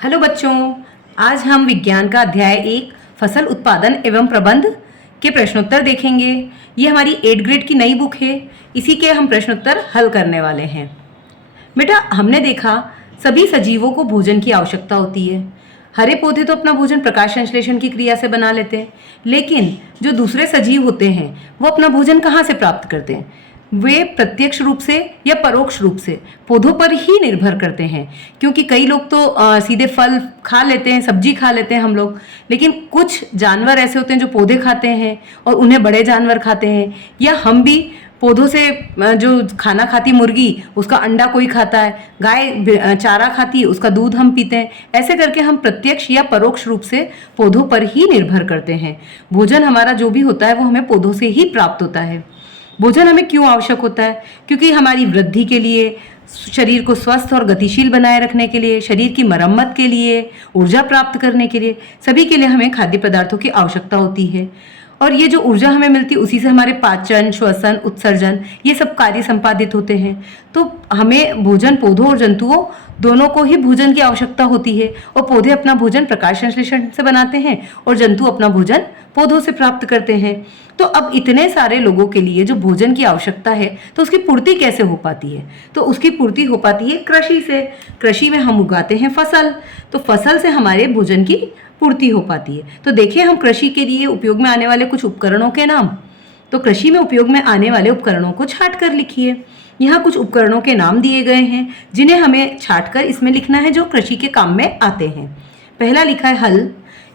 Hello बच्चों, आज हम विज्ञान का अध्याय 1 फसल उत्पादन एवं प्रबंध के प्रश्नोत्तर देखेंगे। ये हमारी 8th ग्रेड की नई बुक है। इसी के हम प्रश्नोत्तर हल करने वाले हैं। बेटा, हमने देखा सभी सजीवों को भोजन की आवश्यकता होती है। हरे पौधे तो अपना भोजन प्रकाश संश्लेषण की क्रिया से बना लेते हैं, लेकिन जो दूसरे सजीव होते हैं वो अपना भोजन कहाँ से प्राप्त करते हैं? वे प्रत्यक्ष रूप से या परोक्ष रूप से पौधों पर ही निर्भर करते हैं। क्योंकि कई लोग तो सीधे फल खा लेते हैं, सब्जी खा लेते हैं हम लोग, लेकिन कुछ जानवर ऐसे होते हैं जो पौधे खाते हैं और उन्हें बड़े जानवर खाते हैं। या हम भी पौधों से जो खाना खाती मुर्गी, उसका अंडा कोई खाता है, गाय चारा खाती है, उसका दूध हम पीते हैं। ऐसे करके हम प्रत्यक्ष या परोक्ष रूप से पौधों पर ही निर्भर करते हैं। भोजन हमारा जो भी होता है वो हमें पौधों से ही प्राप्त होता है। भोजन हमें क्यों आवश्यक होता है? क्योंकि हमारी वृद्धि के लिए, शरीर को स्वस्थ और गतिशील बनाए रखने के लिए, शरीर की मरम्मत के लिए, ऊर्जा प्राप्त करने के लिए, सभी के लिए हमें खाद्य पदार्थों की आवश्यकता होती है। और ये जो ऊर्जा हमें मिलती है उसी से हमारे पाचन, श्वसन, उत्सर्जन ये सब कार्य संपादित होते हैं। तो हमें भोजन, पौधों और जंतुओं दोनों को ही भोजन की आवश्यकता होती है। और पौधे अपना भोजन प्रकाश संश्लेषण से बनाते हैं और जंतु अपना भोजन पौधों से प्राप्त करते हैं। तो अब इतने सारे लोगों के लिए जो भोजन की आवश्यकता है, तो उसकी पूर्ति कैसे हो पाती है? तो उसकी पूर्ति हो पाती है कृषि से। कृषि में हम उगाते हैं फसल, तो फसल से हमारे भोजन की पूर्ति हो पाती है। तो देखिए हम कृषि के लिए उपयोग में आने वाले कुछ उपकरणों के नाम। तो कृषि में उपयोग में आने वाले उपकरणों को छाट कर लिखिए। यहाँ कुछ उपकरणों के नाम दिए गए हैं जिन्हें हमें छाट कर इसमें लिखना है, जो कृषि के काम में आते हैं। पहला लिखा है हल।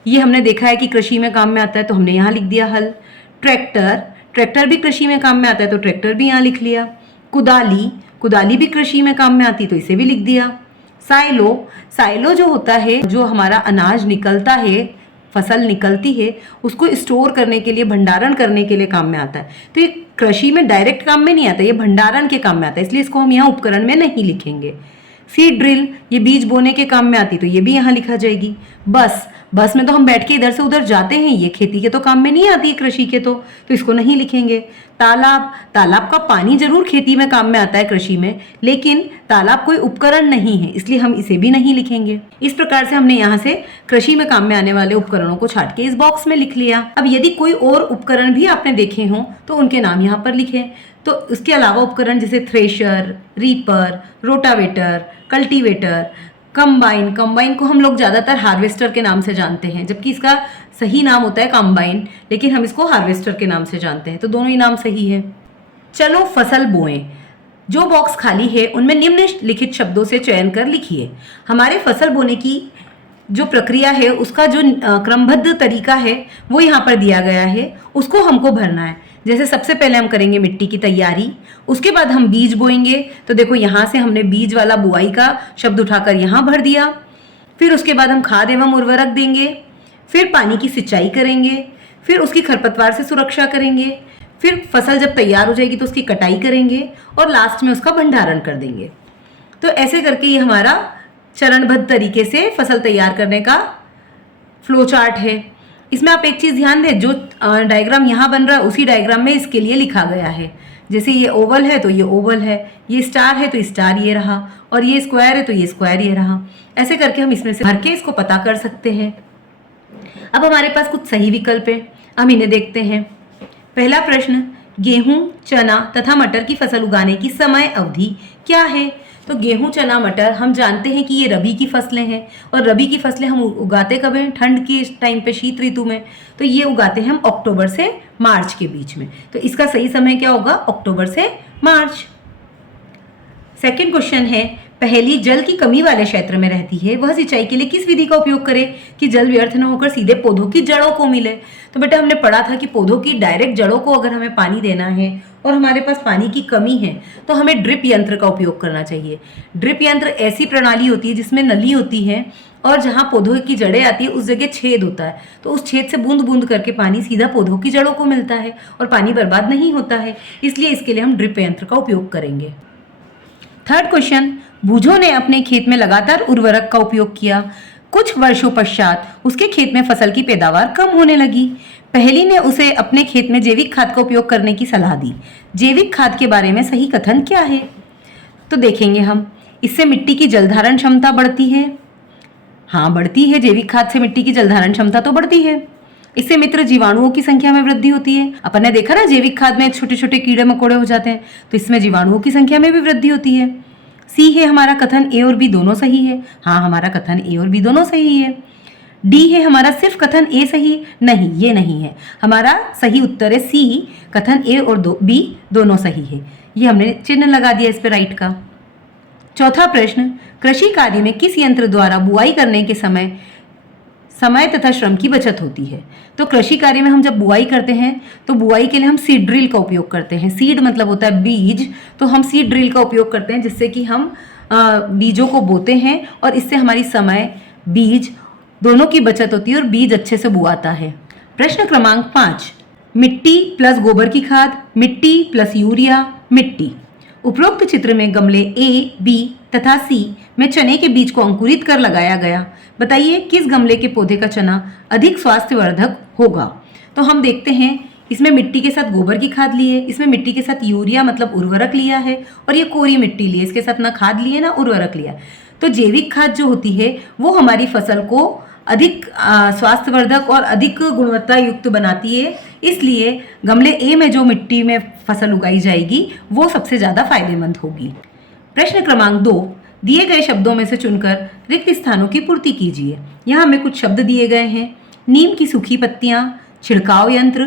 ये हमने देखा है कि कृषि में काम में आता है, तो हमने यहाँ लिख दिया हल। ट्रैक्टर, ट्रैक्टर भी कृषि में काम में आता है, तो ट्रैक्टर भी यहाँ लिख लिया। कुदाली, कुदाली भी कृषि में काम में आती, तो इसे भी लिख दिया। साइलो, साइलो जो होता है, जो हमारा अनाज निकलता है, फसल निकलती है, उसको स्टोर करने के लिए, भंडारण करने के लिए काम में आता है। तो ये कृषि में डायरेक्ट काम में नहीं आता, ये भंडारण के काम में आता है, इसलिए इसको हम यहाँ उपकरण में नहीं लिखेंगे। सीड ड्रिल, ये बीज बोने के काम में आती, तो ये भी यहाँ लिखा जाएगी। बस, बस में तो हम बैठ के इधर से उधर जाते हैं, ये खेती के तो काम में नहीं आती है, कृषि के तो इसको नहीं लिखेंगे। तालाब, तालाब का पानी जरूर खेती में काम में आता है, कृषि में, लेकिन तालाब कोई उपकरण नहीं है, इसलिए हम इसे भी नहीं लिखेंगे। इस प्रकार से हमने यहाँ से कृषि में काम में आने वाले उपकरणों को छाट के इस बॉक्स में लिख लिया। अब यदि कोई और उपकरण भी आपने देखे हों तो उनके नाम यहाँ पर लिखें। तो इसके अलावा उपकरण जैसे thresher, reaper, rotavator, cultivator, combine, combine को हम लोग ज़्यादातर हार्वेस्टर के नाम से जानते हैं, जबकि इसका सही नाम होता है कंबाइन, लेकिन हम इसको हार्वेस्टर के नाम से जानते हैं, तो दोनों ही नाम सही है। चलो फसल बोएं। जो बॉक्स खाली है उनमें निम्नलिखित शब्दों से चयन कर लिखिए। हमारे फसल बोने की जो प्रक्रिया है, उसका जो क्रमबद्ध तरीका है वो यहाँ पर दिया गया है, उसको हमको भरना है। जैसे सबसे पहले हम करेंगे मिट्टी की तैयारी, उसके बाद हम बीज बोएंगे। तो देखो यहाँ से हमने बीज वाला बुआई का शब्द उठाकर यहाँ भर दिया। फिर उसके बाद हम खाद एवं उर्वरक देंगे, फिर पानी की सिंचाई करेंगे, फिर उसकी खरपतवार से सुरक्षा करेंगे, फिर फसल जब तैयार हो जाएगी तो उसकी कटाई करेंगे और लास्ट में उसका भंडारण कर देंगे। तो ऐसे करके ये हमारा चरणबद्ध तरीके से फसल तैयार करने का फ्लो चार्ट है। इसमें आप एक चीज़ ध्यान दें, जो डायग्राम यहाँ बन रहा है उसी डायग्राम में इसके लिए लिखा गया है। जैसे ये ओवल है तो ये ओवल है, ये स्टार है तो स्टार ये रहा, और ये स्क्वायर है तो ये स्क्वायर ये रहा। ऐसे करके हम इसमें से भर के इसको पता कर सकते हैं। अब हमारे पास कुछ सही विकल्प है, हम इन्हें देखते हैं। पहला प्रश्न, गेहूं, चना तथा मटर की फसल उगाने की समय अवधि क्या है? तो गेहूं, चना, मटर हम जानते हैं कि ये रबी की फसलें हैं, और रबी की फसलें हम उगाते कब हैं? ठंड के टाइम पे, शीत ऋतु में। तो ये उगाते हैं हम अक्टूबर से मार्च के बीच में। तो इसका सही समय क्या होगा? अक्टूबर से मार्च। सेकंड क्वेश्चन है, पहेली जल की कमी वाले क्षेत्र में रहती है, वह सिंचाई के लिए किस विधि का उपयोग करे कि जल व्यर्थ न होकर सीधे पौधों की जड़ों को मिले? तो बेटा हमने पढ़ा था कि पौधों की डायरेक्ट जड़ों को अगर हमें पानी देना है और हमारे पास पानी की कमी है, तो हमें ड्रिप यंत्र का उपयोग करना चाहिए। ड्रिप यंत्र ऐसी प्रणाली होती है जिसमें नली होती है, और जहाँ पौधों की जड़ें आती है उस जगह छेद होता है, तो उस छेद से बूंद बूंद करके पानी सीधा पौधों की जड़ों को मिलता है और पानी बर्बाद नहीं होता है। इसलिए इसके लिए हम ड्रिप यंत्र का उपयोग करेंगे। थर्ड क्वेश्चन, भुजों ने अपने खेत में लगातार उर्वरक का उपयोग किया। कुछ वर्षों पश्चात उसके खेत में फसल की पैदावार कम होने लगी। पहेली ने उसे अपने खेत में जैविक खाद का उपयोग करने की सलाह दी। जैविक खाद के बारे में सही कथन क्या है? तो देखेंगे हम, इससे मिट्टी की जल धारण क्षमता बढ़ती है, हाँ, बढ़ती है। जैविक खाद से मिट्टी की जलधारण क्षमता तो बढ़ती है। इससे मित्र जीवाणुओं की संख्या में वृद्धि होती है। अपन ने देखा ना, जैविक खाद में छोटे छोटे कीड़े मकोड़े हो जाते हैं, तो इसमें जीवाणुओं की संख्या में भी वृद्धि होती है। सी है हमारा कथन ए और बी दोनों सही है। हाँ, हमारा कथन ए और बी दोनों सही है। डी है हमारा सिर्फ कथन ए सही, नहीं ये नहीं है। हमारा सही उत्तर है सी, कथन ए और बी दोनों सही है। ये हमने चिन्ह लगा दिया इस पे राइट का। चौथा प्रश्न, कृषि कार्य में किस यंत्र द्वारा बुआई करने के समय तथा श्रम की बचत होती है? तो कृषि कार्य में हम जब बुआई करते हैं तो बुआई के लिए हम सीड ड्रिल का उपयोग करते हैं। सीड मतलब होता है बीज, तो हम सीड ड्रिल का उपयोग करते हैं जिससे कि हम बीजों को बोते हैं और इससे हमारी समय, बीज दोनों की बचत होती है और बीज अच्छे से बुआता है। प्रश्न क्रमांक 5, मिट्टी प्लस गोबर की खाद, मिट्टी प्लस यूरिया, मिट्टी। उपरोक्त चित्र में गमले ए, बी तथा सी में चने के बीज को अंकुरित कर लगाया गया। बताइए किस गमले के पौधे का चना अधिक स्वास्थ्यवर्धक होगा? तो हम देखते हैं, इसमें मिट्टी के साथ गोबर की खाद ली है, इसमें मिट्टी के साथ यूरिया मतलब उर्वरक लिया है, और ये कोरी मिट्टी ली है, इसके साथ ना खाद लिए ना उर्वरक लिया। तो जैविक खाद जो होती है वो हमारी फसल को अधिक स्वास्थ्यवर्धक और अधिक गुणवत्ता युक्त बनाती है। इसलिए गमले ए में जो मिट्टी में फसल उगाई जाएगी वो सबसे ज़्यादा फायदेमंद होगी। प्रश्न क्रमांक 2, दिए गए शब्दों में से चुनकर रिक्त स्थानों की पूर्ति कीजिए। यहाँ हमें कुछ शब्द दिए गए हैं। नीम की सूखी पत्तियाँ, छिड़काव यंत्र,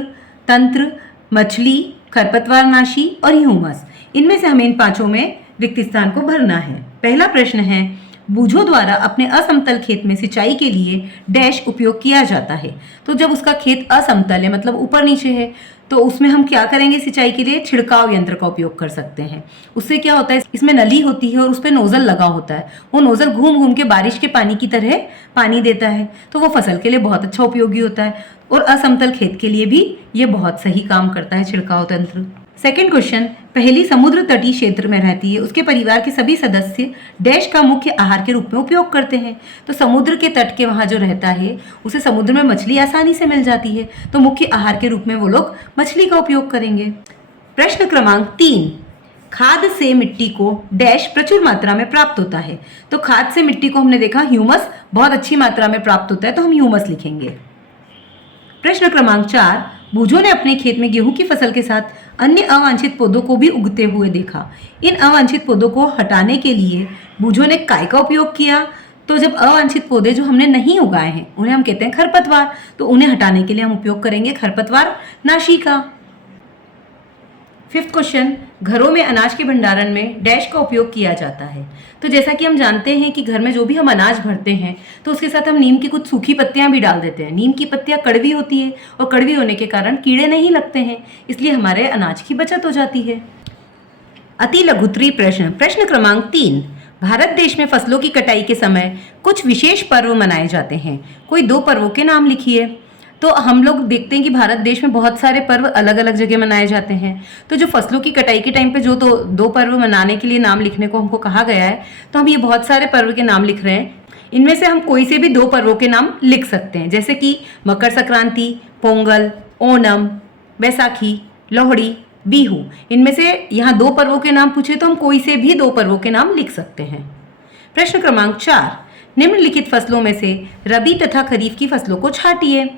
तंत्र, मछली, खरपतवारनाशी और ह्यूमस। इनमें से हमें इन पांचों में रिक्त स्थान को भरना है। पहला प्रश्न है, बूझों द्वारा अपने असमतल खेत में सिंचाई के लिए डैश उपयोग किया जाता है। तो जब उसका खेत असमतल है मतलब ऊपर नीचे है तो उसमें हम क्या करेंगे? सिंचाई के लिए छिड़काव यंत्र का उपयोग कर सकते हैं। उससे क्या होता है, इसमें नली होती है और उस पर नोजल लगा होता है। वो नोजल घूम घूम के बारिश के पानी की तरह पानी देता है, तो वो फसल के लिए बहुत अच्छा उपयोगी होता है और असमतल खेत के लिए भी ये बहुत सही काम करता है छिड़काव तंत्र। सेकेंड क्वेश्चन, पहेली समुद्र तटीय क्षेत्र में रहती है, उसके परिवार के सभी सदस्य डैश का मुख्य आहार के रूप में उपयोग करते हैं। तो समुद्र के तट के वहाँ जो रहता है उसे समुद्र में मछली आसानी से मिल जाती है, तो मुख्य आहार के रूप में वो लोग मछली का उपयोग करेंगे। प्रश्न क्रमांक 3, खाद से मिट्टी को डैश प्रचुर मात्रा में प्राप्त होता है। तो खाद से मिट्टी को हमने देखा ह्यूमस बहुत अच्छी मात्रा में प्राप्त होता है, तो हम ह्यूमस लिखेंगे। प्रश्न क्रमांक 4, बूझों ने अपने खेत में गेहूं की फसल के साथ अन्य अवांछित पौधों को भी उगते हुए देखा। इन अवांछित पौधों को हटाने के लिए बूझों ने काय का उपयोग किया। तो जब अवांछित पौधे जो हमने नहीं उगाए हैं उन्हें हम कहते हैं खरपतवार, तो उन्हें हटाने के लिए हम उपयोग करेंगे खरपतवार नाशी का। फिफ्थ क्वेश्चन, घरों में अनाज के भंडारण में डैश का उपयोग किया जाता है। तो जैसा कि हम जानते हैं कि घर में जो भी हम अनाज भरते हैं तो उसके साथ हम नीम की कुछ सूखी पत्तियां भी डाल देते हैं। नीम की पत्तियां कड़वी होती है और कड़वी होने के कारण कीड़े नहीं लगते हैं, इसलिए हमारे अनाज की बचत हो जाती है। अति लघुत्तरीय प्रश्न, प्रश्न क्रमांक 3, भारत देश में फसलों की कटाई के समय कुछ विशेष पर्व मनाए जाते हैं। कोई 2 पर्वों के नाम लिखिए। तो हम लोग देखते हैं कि भारत देश में बहुत सारे पर्व अलग अलग जगह मनाए जाते हैं। तो जो फसलों की कटाई के टाइम पे जो 2 पर्व मनाने के लिए नाम लिखने को हमको कहा गया है, तो हम ये बहुत सारे पर्व के नाम लिख रहे हैं। इनमें से हम कोई से भी 2 पर्वों के नाम लिख सकते हैं, जैसे कि मकर संक्रांति, पोंगल, ओणम, बैसाखी, लोहड़ी, बिहू। इनमें से यहाँ 2 पर्वों के नाम पूछे तो हम कोई से भी 2 पर्वों के नाम लिख सकते हैं। प्रश्न क्रमांक 4, निम्नलिखित फसलों में से रबी तथा खरीफ की फसलों को छांटिए।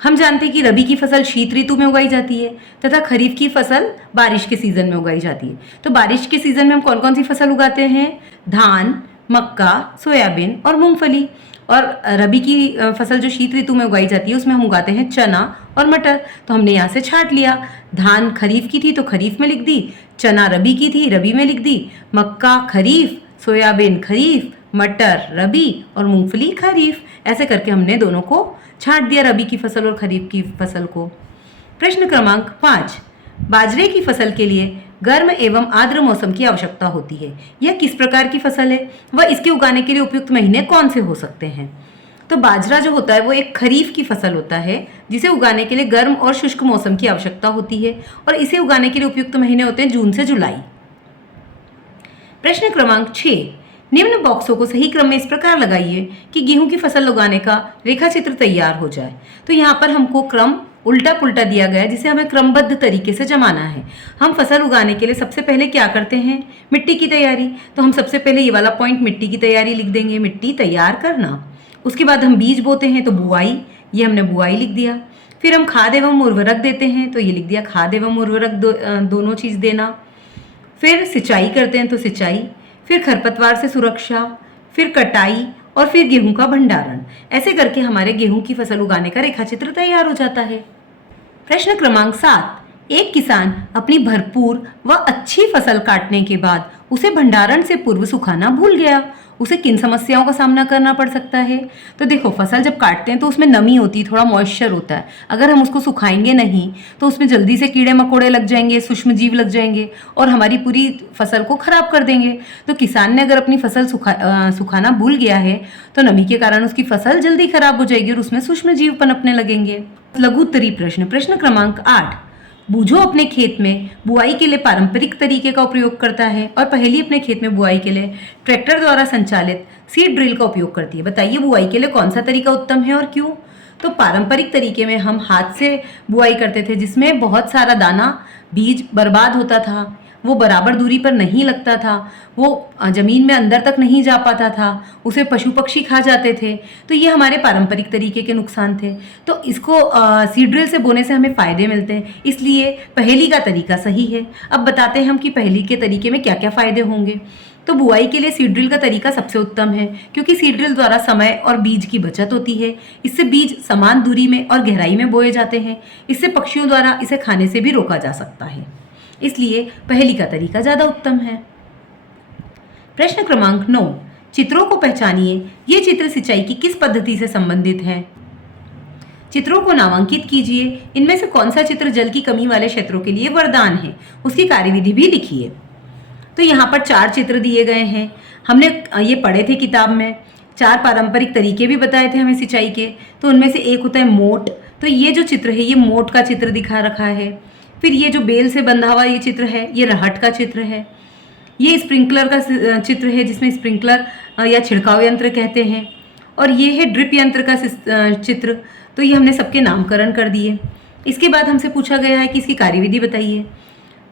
हम जानते हैं कि रबी की फसल शीत ऋतु में उगाई जाती है तथा खरीफ की फसल बारिश के सीजन में उगाई जाती है। तो बारिश के सीजन में हम कौन कौन सी फसल उगाते हैं? धान, मक्का, सोयाबीन और मूंगफली। और रबी की फसल जो शीत ऋतु में उगाई जाती है उसमें हम उगाते हैं चना और मटर। तो हमने यहाँ से छांट लिया। धान खरीफ की थी तो खरीफ में लिख दी, चना रबी की थी रबी में लिख दी, मक्का खरीफ, सोयाबीन खरीफ, मटर रबी और मूंगफली खरीफ। ऐसे करके हमने दोनों को छांट दिया, रबी की फसल और खरीफ की फसल को। प्रश्न क्रमांक 5, बाजरे की फसल के लिए गर्म एवं आर्द्र मौसम की आवश्यकता होती है। यह किस प्रकार की फसल है? वह इसके उगाने के लिए उपयुक्त महीने कौन से हो सकते हैं? तो बाजरा जो होता है वो एक खरीफ की फसल होता है जिसे उगाने के लिए गर्म और शुष्क मौसम की आवश्यकता होती है और इसे उगाने के लिए उपयुक्त महीने होते हैं जून से जुलाई। प्रश्न क्रमांक 6, निम्न बॉक्सों को सही क्रम में इस प्रकार लगाइए कि गेहूं की फसल उगाने का रेखा चित्र तैयार हो जाए। तो यहाँ पर हमको क्रम उल्टा पुल्टा दिया गया है जिसे हमें क्रमबद्ध तरीके से जमाना है। हम फसल उगाने के लिए सबसे पहले क्या करते हैं? मिट्टी की तैयारी। तो हम सबसे पहले ये वाला पॉइंट मिट्टी की तैयारी लिख देंगे, मिट्टी तैयार करना। उसके बाद हम बीज बोते हैं तो बुआई, ये हमने बुआई लिख दिया। फिर हम खाद एवं उर्वरक देते हैं तो ये लिख दिया खाद एवं उर्वरक दोनों चीज़ देना। फिर सिंचाई करते हैं तो सिंचाई, फिर खरपतवार से सुरक्षा, फिर कटाई और फिर गेहूं का भंडारण। ऐसे करके हमारे गेहूं की फसल उगाने का रेखाचित्र तैयार हो जाता है। प्रश्न क्रमांक 7। एक किसान अपनी भरपूर व अच्छी फसल काटने के बाद उसे भंडारण से पूर्व सुखाना भूल गया। उसे किन समस्याओं का सामना करना पड़ सकता है? तो देखो, फसल जब काटते हैं तो उसमें नमी होती है, थोड़ा मॉइस्चर होता है। अगर हम उसको सुखाएंगे नहीं तो उसमें जल्दी से कीड़े मकोड़े लग जाएंगे, सूक्ष्म जीव लग जाएंगे और हमारी पूरी फसल को खराब कर देंगे। तो किसान ने अगर अपनी फसल सुखाना भूल गया है तो नमी के कारण उसकी फसल जल्दी खराब हो जाएगी और उसमें सूक्ष्म जीव पनपने लगेंगे। लघु उत्तरी प्रश्न, प्रश्न क्रमांक 8। बूझो अपने खेत में बुआई के लिए पारंपरिक तरीके का उपयोग करता है और पहेली अपने खेत में बुआई के लिए ट्रैक्टर द्वारा संचालित सीड ड्रिल का उपयोग करती है। बताइए बुआई के लिए कौन सा तरीका उत्तम है और क्यों? तो पारंपरिक तरीके में हम हाथ से बुआई करते थे जिसमें बहुत सारा दाना बीज बर्बाद होता था, वो बराबर दूरी पर नहीं लगता था, वो ज़मीन में अंदर तक नहीं जा पाता था, उसे पशु पक्षी खा जाते थे। तो ये हमारे पारंपरिक तरीके के नुकसान थे। तो इसको सीड ड्रिल से बोने से हमें फ़ायदे मिलते हैं, इसलिए पहेली का तरीका सही है। अब बताते हैं हम कि पहेली के तरीके में क्या क्या फ़ायदे होंगे। तो बुआई के लिए सीड ड्रिल का तरीका सबसे उत्तम है क्योंकि सीड ड्रिल द्वारा समय और बीज की बचत होती है। इससे बीज समान दूरी में और गहराई में बोए जाते हैं। इससे पक्षियों द्वारा इसे खाने से भी रोका जा सकता है, इसलिए पहेली का तरीका ज़्यादा उत्तम है। प्रश्न क्रमांक 9। चित्रों को पहचानिए। ये चित्र सिंचाई की किस पद्धति से संबंधित है? चित्रों को नामांकित कीजिए। इनमें से कौन सा चित्र जल की कमी वाले क्षेत्रों के लिए वरदान है? उसकी कार्यविधि भी लिखिए। तो यहाँ पर 4 चित्र दिए गए हैं। हमने ये पढ़े थे किताब में। 4 पारंपरिक तरीके भी बताए थे हमें सिंचाई के। तो उनमें से एक होता है मोट। तो ये जो चित्र है ये मोट का चित्र दिखा रखा है। फिर ये जो बेल से बंधा हुआ ये चित्र है ये रहट का चित्र है। ये स्प्रिंकलर का चित्र है जिसमें स्प्रिंकलर या छिड़काव यंत्र कहते हैं। और ये है ड्रिप यंत्र का चित्र। तो ये हमने सबके नामकरण कर दिए। इसके बाद हमसे पूछा गया है कि इसकी कार्यविधि बताइए।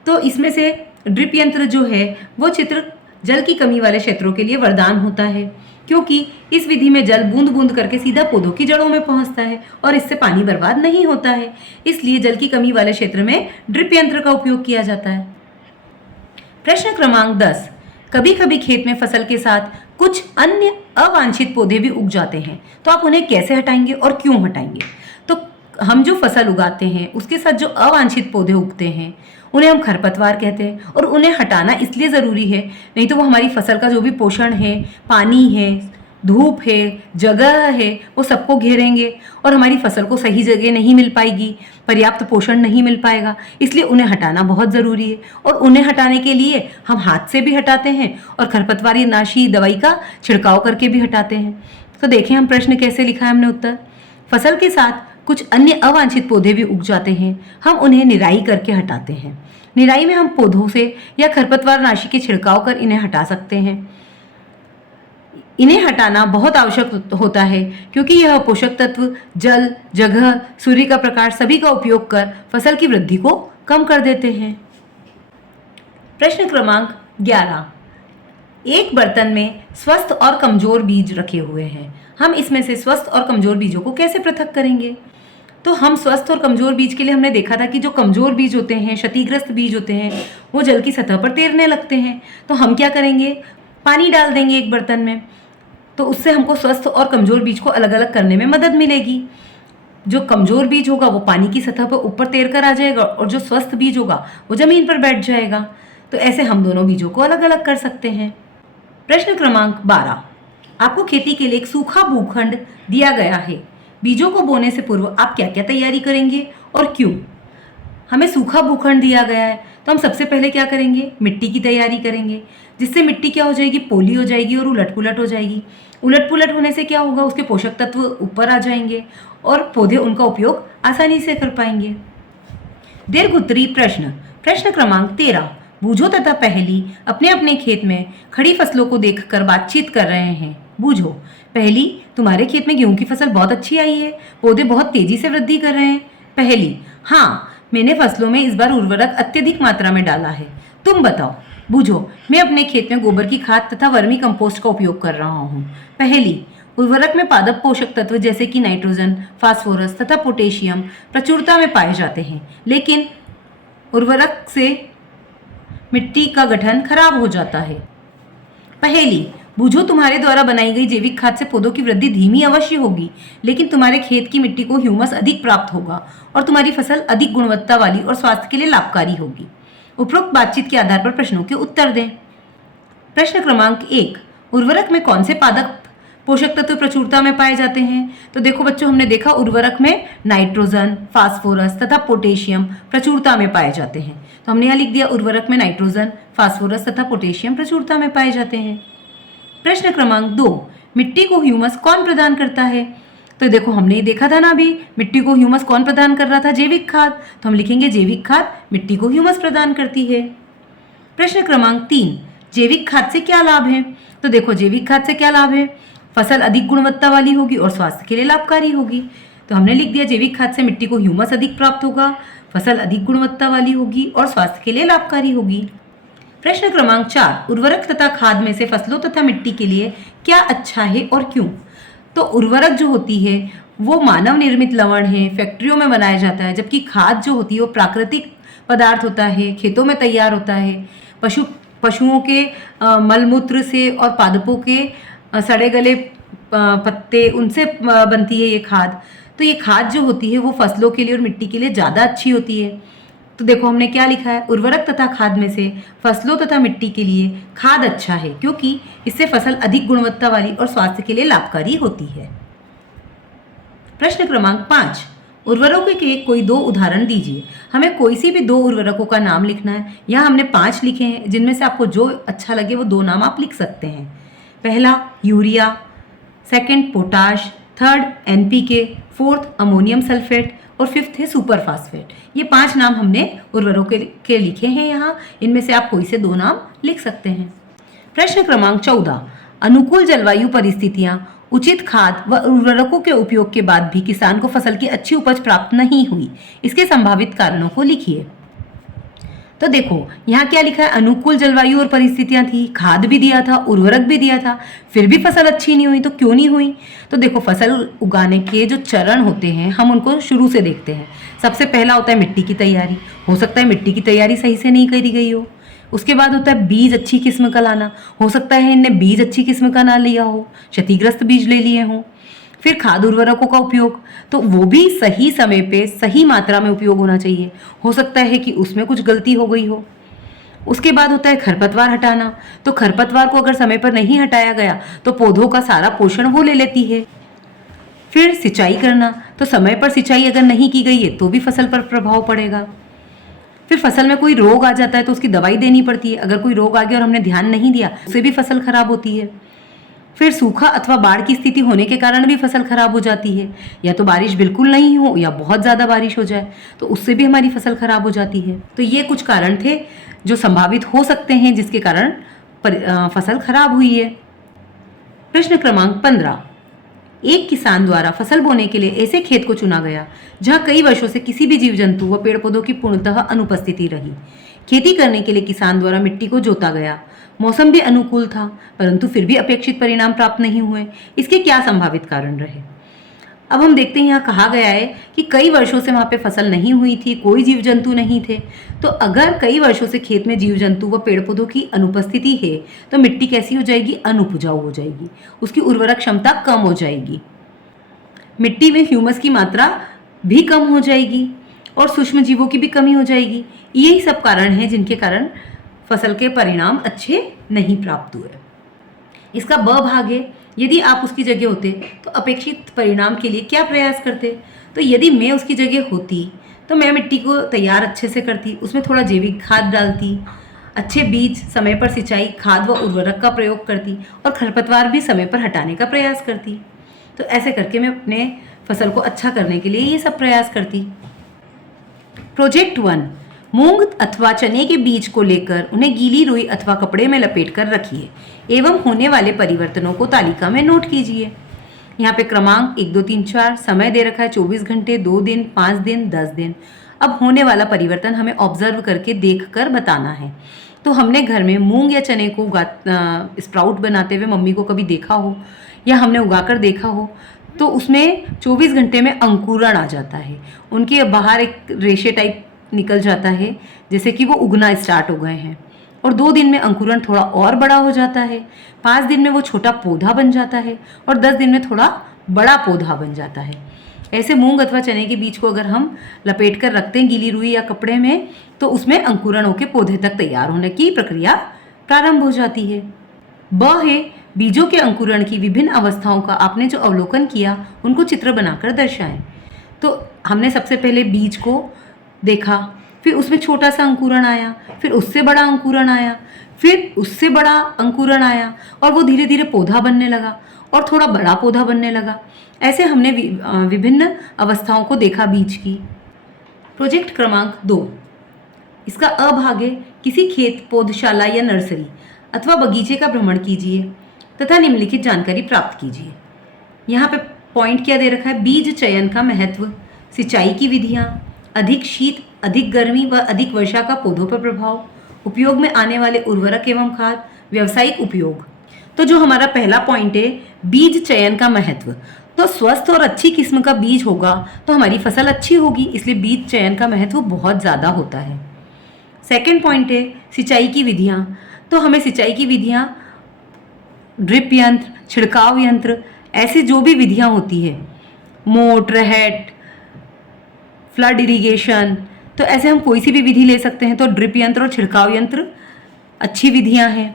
तो इसमें से ड्रिप यंत्र जो है वो चित्र जल की कमी वाले क्षेत्रों के लिए वरदान होता है क्योंकि इस विधि में जल बूंद बूंद करके सीधा पौधों की जड़ों में पहुंचता है और इससे पानी बर्बाद नहीं होता है। इसलिए जल की कमी वाले क्षेत्र में ड्रिप यंत्र का उपयोग किया जाता है। प्रश्न क्रमांक 10। कभी कभी खेत में फसल के साथ कुछ अन्य अवांछित पौधे भी उग जाते हैं, तो आप उन्हें कैसे हटाएंगे और क्यों हटाएंगे? तो हम जो फसल उगाते हैं उसके साथ जो अवांछित पौधे उगते हैं उन्हें हम खरपतवार कहते हैं और उन्हें हटाना इसलिए ज़रूरी है, नहीं तो वो हमारी फसल का जो भी पोषण है, पानी है, धूप है, जगह है, वो सबको घेरेंगे और हमारी फसल को सही जगह नहीं मिल पाएगी, पर्याप्त पोषण नहीं मिल पाएगा। इसलिए उन्हें हटाना बहुत ज़रूरी है और उन्हें हटाने के लिए हम हाथ से भी हटाते हैं और खरपतवार नाशी दवाई का छिड़काव करके भी हटाते हैं। तो देखें हम प्रश्न कैसे लिखा है हमने उत्तर। फसल के साथ कुछ अन्य अवांछित पौधे भी उग जाते हैं, हम उन्हें निराई करके हटाते हैं। निराई में हम पौधों से या खरपतवार नाशी के छिड़काव कर इन्हें हटा सकते हैं। इन्हें हटाना बहुत आवश्यक होता है क्योंकि यह पोषक तत्व, जल, जगह, सूर्य का प्रकाश सभी का उपयोग कर फसल की वृद्धि को कम कर देते हैं। प्रश्न क्रमांक 11। एक बर्तन में स्वस्थ और कमजोर बीज रखे हुए हैं, हम इसमें से स्वस्थ और कमजोर बीजों को कैसे पृथक करेंगे? तो हम स्वस्थ और कमजोर बीज के लिए हमने देखा था कि जो कमजोर बीज होते हैं, क्षतिग्रस्त बीज होते हैं, वो जल की सतह पर तैरने लगते हैं। तो हम क्या करेंगे? पानी डाल देंगे एक बर्तन में, तो उससे हमको स्वस्थ और कमजोर बीज को अलग अलग करने में मदद मिलेगी। जो कमजोर बीज होगा वो पानी की सतह पर ऊपर तैर कर आ जाएगा और जो स्वस्थ बीज होगा वो जमीन पर बैठ जाएगा। तो ऐसे हम दोनों बीजों को अलग अलग कर सकते हैं। प्रश्न क्रमांक 12। आपको खेती के लिए एक सूखा भूखंड दिया गया है। बीजों को बोने से पूर्व आप क्या क्या तैयारी करेंगे और क्यों? हमें सूखा भूखंड दिया गया है तो हम सबसे पहले क्या करेंगे? मिट्टी की तैयारी करेंगे, जिससे मिट्टी क्या हो जाएगी? पोली हो जाएगी और उलट पुलट हो जाएगी। उलट पुलट होने से क्या होगा? उसके पोषक तत्व ऊपर आ जाएंगे और पौधे उनका उपयोग आसानी से कर पाएंगे। दीर्घ उत्तरी प्रश्न, प्रश्न क्रमांक 13। बूझो तथा पहेली अपने अपने खेत में खड़ी फसलों को देखकर बातचीत कर रहे हैं। बूझो। पहेली, तुम्हारे खेत में गेहूं की फसल बहुत अच्छी आई है, पौधे बहुत तेजी से वृद्धि कर रहे हैं, पहेली, हाँ, मैंने फसलों में इस बार उर्वरक अत्यधिक मात्रा में डाला है। तुम बताओ। बूझो, मैं अपने खेत में गोबर की खाद तथा वर्मी कंपोस्ट का उपयोग कर रहा हूँ। पहेली, उर्वरक में पादप पोषक तत्व जैसे कि नाइट्रोजन, फास्फोरस तथा पोटेशियम प्रचुरता में पाए जाते हैं, लेकिन उर्वरक से मिट्टी का गठन खराब हो जाता है। पहेली, बूझो, तुम्हारे द्वारा बनाई गई जैविक खाद से पौधों की वृद्धि धीमी अवश्य होगी, लेकिन तुम्हारे खेत की मिट्टी को ह्यूमस अधिक प्राप्त होगा और तुम्हारी फसल अधिक गुणवत्ता वाली और स्वास्थ्य के लिए लाभकारी होगी। उपरोक्त बातचीत के आधार पर प्रश्नों के उत्तर दें। प्रश्न क्रमांक 1, उर्वरक में कौन से पादप पोषक तत्व प्रचुरता में पाए जाते हैं? तो देखो बच्चों, हमने देखा उर्वरक में नाइट्रोजन, फास्फोरस तथा पोटेशियम प्रचुरता में पाए जाते हैं। तो हमने यहाँ लिख दिया उर्वरक में नाइट्रोजन, फास्फोरस तथा पोटेशियम प्रचुरता में पाए जाते हैं। प्रश्न क्रमांक 2, मिट्टी को ह्यूमस कौन प्रदान करता है? तो देखो, हमने देखा था ना अभी, मिट्टी को ह्यूमस कौन प्रदान कर रहा था? जैविक खाद। तो हम लिखेंगे जैविक खाद मिट्टी को ह्यूमस प्रदान करती है। प्रश्न क्रमांक 3, जैविक खाद से क्या लाभ है? तो देखो, जैविक खाद से क्या लाभ है? फसल अधिक गुणवत्ता वाली होगी और स्वास्थ्य के लिए लाभकारी होगी। तो हमने लिख दिया जैविक खाद से मिट्टी को ह्यूमस अधिक प्राप्त होगा, फसल अधिक गुणवत्ता वाली होगी और स्वास्थ्य के लिए लाभकारी होगी। प्रश्न क्रमांक 4, उर्वरक तथा खाद में से फसलों तथा मिट्टी के लिए क्या अच्छा है और क्यों? तो उर्वरक जो होती है वो मानव निर्मित लवण है, फैक्ट्रियों में बनाया जाता है, जबकि खाद जो होती है वो प्राकृतिक पदार्थ होता है, खेतों में तैयार होता है, पशुओं के मलमूत्र से और पादपों के सड़े गले पत्ते, उनसे बनती है ये खाद। तो ये खाद जो होती है वो फसलों के लिए और मिट्टी के लिए ज़्यादा अच्छी होती है। तो देखो, हमने क्या लिखा है, उर्वरक तथा खाद में से फसलों तथा मिट्टी के लिए खाद अच्छा है क्योंकि इससे फसल अधिक गुणवत्ता वाली और स्वास्थ्य के लिए लाभकारी होती है। प्रश्न क्रमांक 5, उर्वरकों के कोई 2 उदाहरण दीजिए। हमें कोई सी भी 2 उर्वरकों का नाम लिखना है। यहाँ हमने 5 लिखे हैं, जिनमें से आपको जो अच्छा लगे वो 2 नाम आप लिख सकते हैं। पहला urea, second potash, third NPK, fourth ammonium sulphate और फिफ्थ है सुपर फास्फेट। ये 5 नाम हमने उर्वरकों के लिखे हैं यहाँ। इनमें से आप कोई से 2 नाम लिख सकते हैं। प्रश्न क्रमांक 14, अनुकूल जलवायु परिस्थितियां, उचित खाद व उर्वरकों के उपयोग के बाद भी किसान को फसल की अच्छी उपज प्राप्त नहीं हुई, इसके संभावित कारणों को लिखिए। तो देखो, यहाँ क्या लिखा है, अनुकूल जलवायु और परिस्थितियां थी, खाद भी दिया था, उर्वरक भी दिया था, फिर भी फसल अच्छी नहीं हुई। तो क्यों नहीं हुई? तो देखो, फसल उगाने के जो चरण होते हैं हम उनको शुरू से देखते हैं। सबसे पहला होता है मिट्टी की तैयारी। हो सकता है मिट्टी की तैयारी सही से नहीं करी गई हो। उसके बाद होता है बीज अच्छी किस्म का लाना। हो सकता है इनने बीज अच्छी किस्म का ना लिया हो, क्षतिग्रस्त बीज ले लिए हों। फिर खाद उर्वरकों का उपयोग, तो वो भी सही समय पे सही मात्रा में उपयोग होना चाहिए। हो सकता है कि उसमें कुछ गलती हो गई हो। उसके बाद होता है खरपतवार हटाना। तो खरपतवार को अगर समय पर नहीं हटाया गया तो पौधों का सारा पोषण वो ले लेती है। फिर सिंचाई करना, तो समय पर सिंचाई अगर नहीं की गई है तो भी फसल पर प्रभाव पड़ेगा। फिर फसल में कोई रोग आ जाता है तो उसकी दवाई देनी पड़ती है। अगर कोई रोग आ गया और हमने ध्यान नहीं दिया उससे भी फसल खराब होती है। फिर सूखा अथवा बाढ़ की स्थिति होने के कारण भी फसल खराब हो जाती है। या तो बारिश बिल्कुल नहीं हो या बहुत ज़्यादा बारिश हो जाए तो उससे भी हमारी फसल खराब हो जाती है। तो ये कुछ कारण थे जो संभावित हो सकते हैं जिसके कारण फसल खराब हुई है। प्रश्न क्रमांक 15, एक किसान द्वारा फसल बोने के लिए ऐसे खेत को चुना गया जहां कई वर्षों से किसी भी जीव जंतु व पेड़ पौधों की पूर्णतः अनुपस्थिति रही। खेती करने के लिए किसान द्वारा मिट्टी को जोता गया। मौसम भी अनुकूल था, परंतु फिर भी अपेक्षित परिणाम प्राप्त नहीं हुए। इसके क्या संभावित कारण रहे? अब हम देखते हैं, यहाँ कहा गया है कि कई वर्षों से वहाँ पे फसल नहीं हुई थी, कोई जीव जंतु नहीं थे। तो अगर कई वर्षों से खेत में जीव जंतु व पेड़ पौधों की अनुपस्थिति है तो मिट्टी कैसी हो जाएगी? अनुपजाऊ हो जाएगी, उसकी उर्वरक क्षमता कम हो जाएगी, मिट्टी में ह्यूमस की मात्रा भी कम हो जाएगी और सूक्ष्म जीवों की भी कमी हो जाएगी। यही सब कारण हैं जिनके कारण फसल के परिणाम अच्छे नहीं प्राप्त हुए। इसका ब भाग है, यदि आप उसकी जगह होते तो अपेक्षित परिणाम के लिए क्या प्रयास करते? तो यदि मैं उसकी जगह होती तो मैं मिट्टी को तैयार अच्छे से करती, उसमें थोड़ा जैविक खाद डालती, अच्छे बीज, समय पर सिंचाई, खाद व उर्वरक का प्रयोग करती और खरपतवार भी समय पर हटाने का प्रयास करती। तो ऐसे करके मैं अपने फसल को अच्छा करने के लिए ये सब प्रयास करती। प्रोजेक्ट 1, मूंग अथवा चने के बीज को लेकर उन्हें गीली रुई अथवा कपड़े में लपेट कर रखिए एवं होने वाले परिवर्तनों को तालिका में नोट कीजिए। यहाँ पे क्रमांक 1 2 3 4, समय दे रखा है 24 घंटे, 2 दिन, 5 दिन, 10 दिन। अब होने वाला परिवर्तन हमें ऑब्जर्व करके देखकर बताना है। तो हमने घर में मूंग या चने को स्प्राउट बनाते हुए मम्मी को कभी देखा हो या हमने उगाकर देखा हो, तो उसमें 24 घंटे में अंकुरण आ जाता है, उनके बाहर एक रेशे टाइप निकल जाता है, जैसे कि वो उगना स्टार्ट हो गए हैं। और 2 दिन में अंकुरण थोड़ा और बड़ा हो जाता है, 5 दिन में वो छोटा पौधा बन जाता है और 10 दिन में थोड़ा बड़ा पौधा बन जाता है। ऐसे मूंग अथवा चने के बीज को अगर हम लपेट कर रखते हैं गीली रुई या कपड़े में, तो उसमें अंकुरण होकर पौधे तक तैयार होने की प्रक्रिया प्रारंभ हो जाती है। ब है बीजों के अंकुरण की विभिन्न अवस्थाओं का आपने जो अवलोकन किया उनको चित्र बनाकर दर्शाएं। तो हमने सबसे पहले बीज को देखा, फिर उसमें छोटा सा अंकुरण आया, फिर उससे बड़ा अंकुरण आया, फिर उससे बड़ा अंकुरण आया और वो धीरे धीरे पौधा बनने लगा और थोड़ा बड़ा पौधा बनने लगा। ऐसे हमने विभिन्न अवस्थाओं को देखा बीज की। प्रोजेक्ट क्रमांक 2, इसका अ भाग है किसी खेत, पौधशाला या नर्सरी अथवा बगीचे का भ्रमण कीजिए तथा निम्नलिखित जानकारी प्राप्त कीजिए। यहाँ पे पॉइंट क्या दे रखा है, बीज चयन का महत्व, सिंचाई की विधियाँ, अधिक शीत, अधिक गर्मी व अधिक वर्षा का पौधों पर प्रभाव, उपयोग में आने वाले उर्वरक एवं खाद, व्यावसायिक उपयोग। तो जो हमारा पहला पॉइंट है बीज चयन का महत्व, तो स्वस्थ और अच्छी किस्म का बीज होगा तो हमारी फसल अच्छी होगी, इसलिए बीज चयन का महत्व बहुत ज़्यादा होता है। सेकेंड पॉइंट है सिंचाई की विधियाँ, तो हमें सिंचाई की विधियाँ, ड्रिप यंत्र, छिड़काव यंत्र, ऐसी जो भी विधियाँ होती है, मोटर हेड, फ्लड इरिगेशन, तो ऐसे हम कोई सी भी विधि ले सकते हैं। तो ड्रिप यंत्र और छिड़काव यंत्र अच्छी विधियां हैं।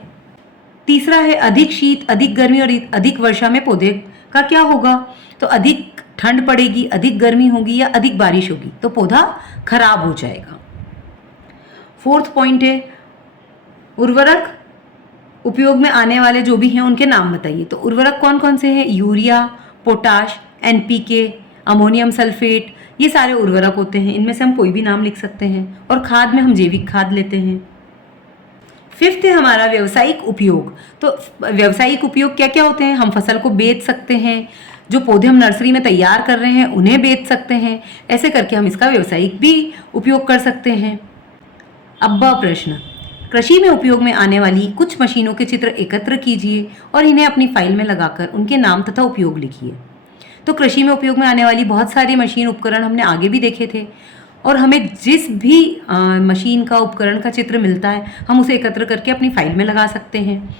तीसरा है अधिक शीत, अधिक गर्मी और अधिक वर्षा में पौधे का क्या होगा, तो अधिक ठंड पड़ेगी, अधिक गर्मी होगी या अधिक बारिश होगी तो पौधा खराब हो जाएगा। फोर्थ पॉइंट है उर्वरक, उपयोग में आने वाले जो भी हैं उनके नाम बताइए। तो उर्वरक कौन कौन से हैं, urea, potash, NPK, ammonium sulphate, ये सारे उर्वरक होते हैं, इनमें से हम कोई भी नाम लिख सकते हैं। और खाद में हम जैविक खाद लेते हैं। फिफ्थ है हमारा व्यावसायिक उपयोग, तो व्यावसायिक उपयोग क्या क्या होते हैं, हम फसल को बेच सकते हैं, जो पौधे हम नर्सरी में तैयार कर रहे हैं उन्हें बेच सकते हैं, ऐसे करके हम इसका व्यावसायिक भी उपयोग कर सकते हैं। अब ब प्रश्न, कृषि में उपयोग में आने वाली कुछ मशीनों के चित्र एकत्र कीजिए और इन्हें अपनी फाइल में लगाकर उनके नाम तथा उपयोग लिखिए। तो कृषि में उपयोग में आने वाली बहुत सारी मशीन उपकरण हमने आगे भी देखे थे और हमें जिस भी मशीन का उपकरण का चित्र मिलता है हम उसे एकत्र करके अपनी फाइल में लगा सकते हैं।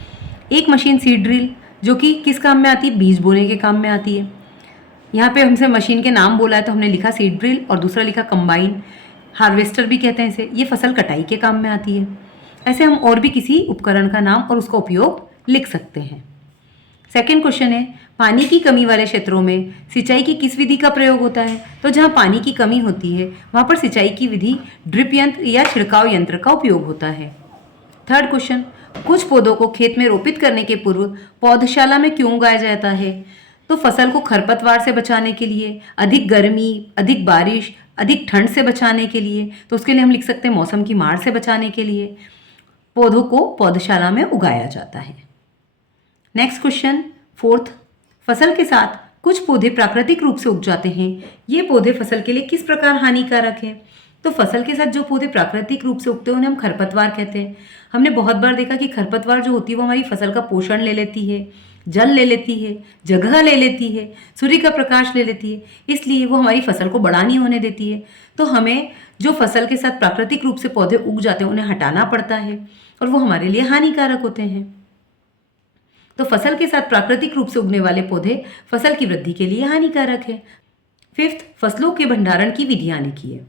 एक मशीन सीड ड्रिल, जो कि किस काम में आती है, बीज बोने के काम में आती है। यहाँ पे हमसे मशीन के नाम बोला है तो हमने लिखा सीड ड्रिल और दूसरा लिखा कंबाइन, हार्वेस्टर भी कहते हैं इसे, ये फसल कटाई के काम में आती है। ऐसे हम और भी किसी उपकरण का नाम और उसका उपयोग लिख सकते हैं। सेकेंड क्वेश्चन है पानी की कमी वाले क्षेत्रों में सिंचाई की किस विधि का प्रयोग होता है, तो जहाँ पानी की कमी होती है वहाँ पर सिंचाई की विधि ड्रिप यंत्र या छिड़काव यंत्र का उपयोग होता है। थर्ड क्वेश्चन, कुछ पौधों को खेत में रोपित करने के पूर्व पौधशाला में क्यों उगाया जाता है, तो फसल को खरपतवार से बचाने के लिए, अधिक गर्मी, अधिक बारिश, अधिक ठंड से बचाने के लिए, तो उसके लिए हम लिख सकते हैं मौसम की मार से बचाने के लिए पौधों को पौधशाला में उगाया जाता है। नेक्स्ट क्वेश्चन फोर्थ, फसल के साथ कुछ पौधे प्राकृतिक रूप से उग जाते हैं, ये पौधे फसल के लिए किस प्रकार हानिकारक हैं, तो फसल के साथ जो पौधे प्राकृतिक रूप से उगते हैं उन्हें हम खरपतवार कहते हैं। हमने बहुत बार देखा कि खरपतवार जो होती है वो हमारी फसल का पोषण ले लेती है, जल ले लेती है, जगह ले लेती है, सूर्य का प्रकाश ले लेती है, इसलिए वो हमारी फसल को बड़ा नहीं होने देती है। तो हमें जो फसल के साथ प्राकृतिक रूप से पौधे उग जाते हैं उन्हें हटाना पड़ता है और वो हमारे लिए हानिकारक होते हैं। तो फसल के साथ प्राकृतिक रूप से उगने वाले पौधे फसल की वृद्धि के लिए हानिकारक है। फिफ्थ, फसलों के भंडारण की विधियाँ लिखिए।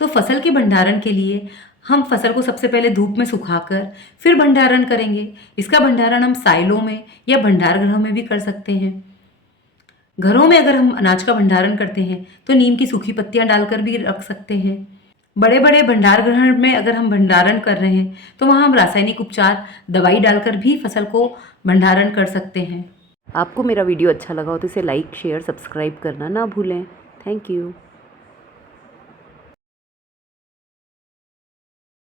तो फसल के भंडारण के लिए हम फसल को सबसे पहले धूप में सुखाकर फिर भंडारण करेंगे। इसका भंडारण हम साइलों में या भंडार गृहों में भी कर सकते हैं। घरों में अगर हम अनाज का भंडारण करते हैं तो नीम की सूखी पत्तियां डालकर भी रख सकते हैं। बड़े बड़े भंडार गृह में अगर हम भंडारण कर रहे हैं तो वहाँ हम रासायनिक उपचार, दवाई डालकर भी फसल को भंडारण कर सकते हैं। आपको मेरा वीडियो अच्छा लगा हो तो इसे लाइक, शेयर, सब्सक्राइब करना ना भूलें। Thank you.